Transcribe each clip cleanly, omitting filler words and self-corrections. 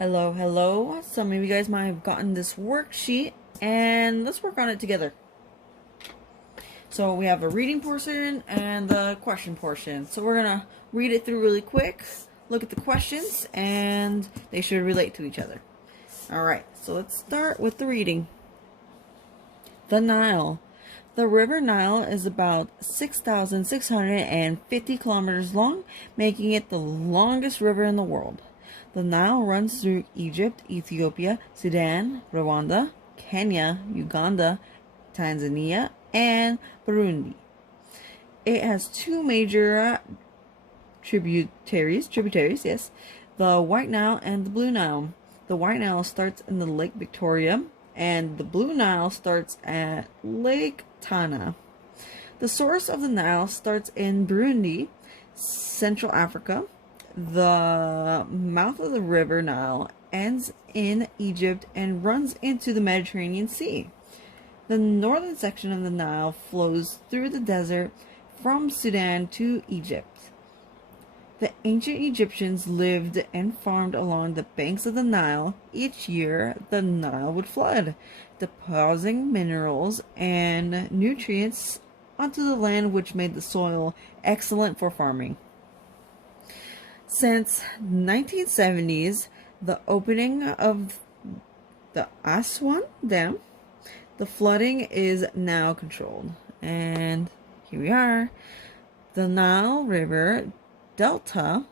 Hello, hello. Some of you guys might have gotten this worksheet, and let's work on it together. So we have a reading portion and the question portion. So we're going to read it through really quick, look at the questions, and they should relate to each other. Alright, so let's start with the reading. The Nile. The River Nile is about 6,650 kilometers long, making it the longest river in the world. The Nile runs through Egypt, Ethiopia, Sudan, Rwanda, Kenya, Uganda, Tanzania, and Burundi. It has two major tributaries, yes, the White Nile and the Blue Nile. The White Nile starts in the Lake Victoria, and the Blue Nile starts at Lake Tana. The source of the Nile starts in Burundi, Central Africa. The mouth of the river Nile ends in Egypt and runs into the Mediterranean Sea. The northern section of the Nile flows through the desert from Sudan to Egypt. The ancient Egyptians lived and farmed along the banks of the Nile. Each year, the Nile would flood, depositing minerals and nutrients onto the land, which made the soil excellent for farming. Since 1970s, the opening of the Aswan Dam, the flooding is now controlled. And here we are. The Nile River Delta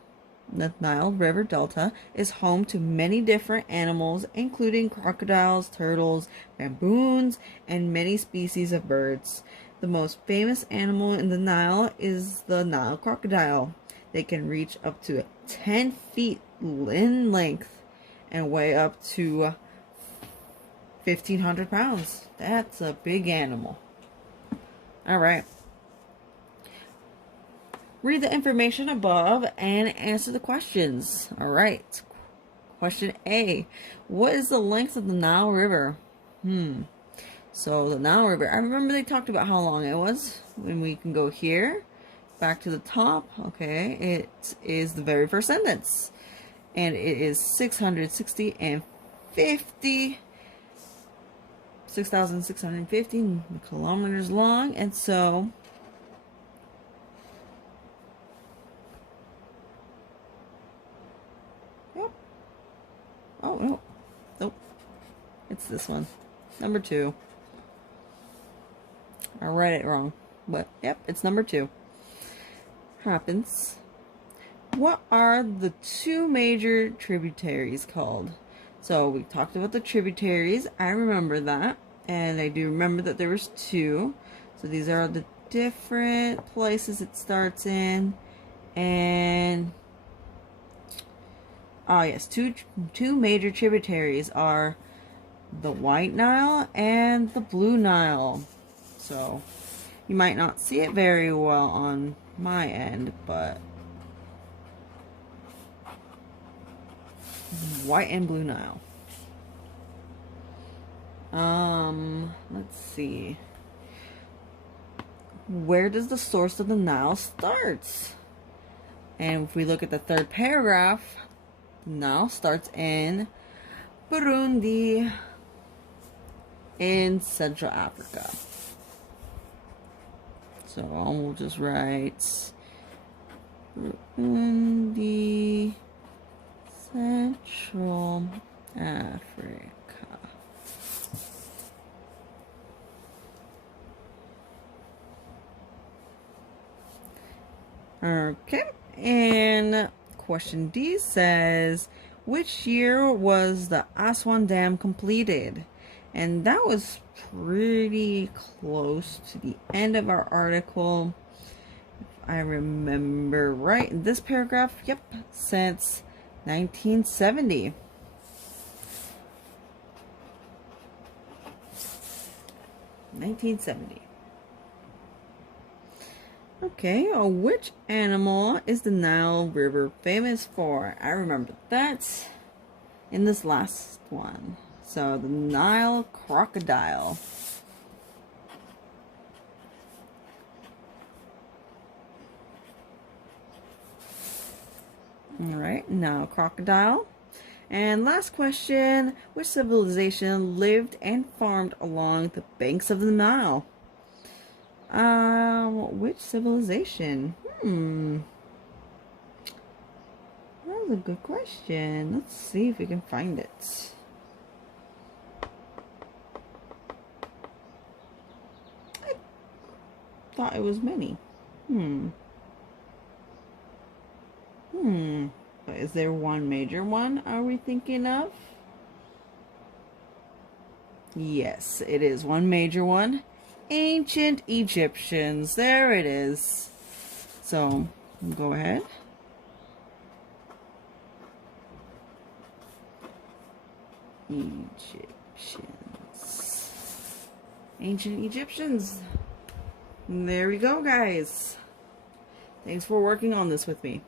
is home to many different animals, including crocodiles, turtles, baboons, and many species of birds. The most famous animal in the Nile is the Nile crocodile. They can reach up to 10 feet in length and weigh up to 1,500 pounds. That's a big animal. Alright. Read the information above and answer the questions. Alright. Question A. What is the length of the Nile River? So the Nile River, I remember they talked about how long it was. When we can go here. Back to the top. Okay, it is the very first sentence. And it is 6,650 kilometers long. And so yep. Oh no. Nope. It's this one. Number 2. I read it wrong. But yep, it's number 2. Happens. What are the two major tributaries called? So we talked about the tributaries. I remember that, and I do remember that there was 2. So these are the different places it starts in, and yes, two major tributaries are the White Nile and the Blue Nile. So you might not see it very well on my end, but White and Blue Nile. Let's see. Where does the source of the Nile start? And if we look at the third paragraph, the Nile starts in Burundi in Central Africa. So we'll just write Burundi, Central Africa. Okay, and question D says, which year was the Aswan Dam completed? And that was pretty close to the end of our article. If I remember right, in this paragraph, yep, since 1970. Okay, which animal is the Nile River famous for? I remember that in this last one. So the Nile crocodile. Alright, now crocodile. And last question, which civilization lived and farmed along the banks of the Nile? Which civilization? That was a good question. Let's see if we can find it. I thought it was many. But is there one major one are we thinking of? Yes, it is one major one. Ancient Egyptians. There it is. So, go ahead. Egyptians. Ancient Egyptians. There we go, guys. Thanks for working on this with me.